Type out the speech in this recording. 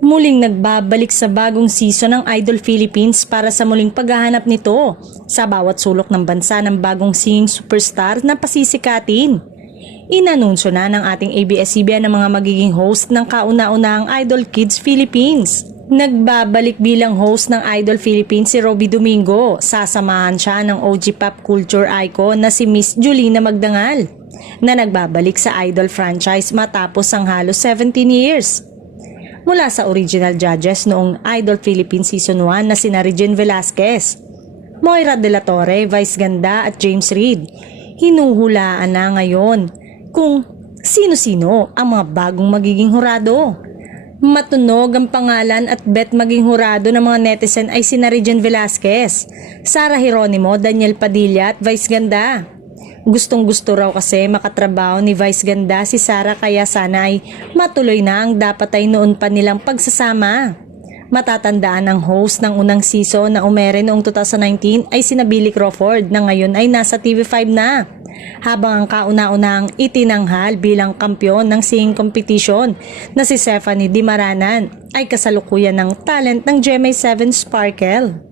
Muling nagbabalik sa bagong season ng Idol Philippines para sa muling paghahanap nito sa bawat sulok ng bansa ng bagong singing superstar na pasisikatin. Inanunsyo na ng ating ABS-CBN ang mga magiging host ng kauna-unahang Idol Kids Philippines. Nagbabalik bilang host ng Idol Philippines si Robby Domingo. Sasamahan siya ng OG pop culture icon na si Miss Julina Magdangal na nagbabalik sa Idol franchise matapos ang halos 17 years. Mula sa original judges noong Idol Philippines Season 1 na sina Regine Velasquez, Moira De La Torre, Vice Ganda at James Reid, hinuhulaan na ngayon kung sino-sino ang mga bagong magiging hurado. Matunog ang pangalan at bet maging hurado ng mga netizen ay sina Regine Velasquez, Sara Geronimo, Daniel Padilla at Vice Ganda. Gustong-gusto raw kasi makatrabaho ni Vice Ganda si Sara kaya sana ay matuloy na ang dapat ay noon pa nilang pagsasama. Matatandaan ang host ng unang season na umere noong 2019 ay sina Billy Crawford na ngayon ay nasa TV5 na. Habang ang kauna-unahang itinanghal bilang kampyon ng singing competition na si Stephanie Di Maranan ay kasalukuyan ng talent ng GMA7 Sparkle.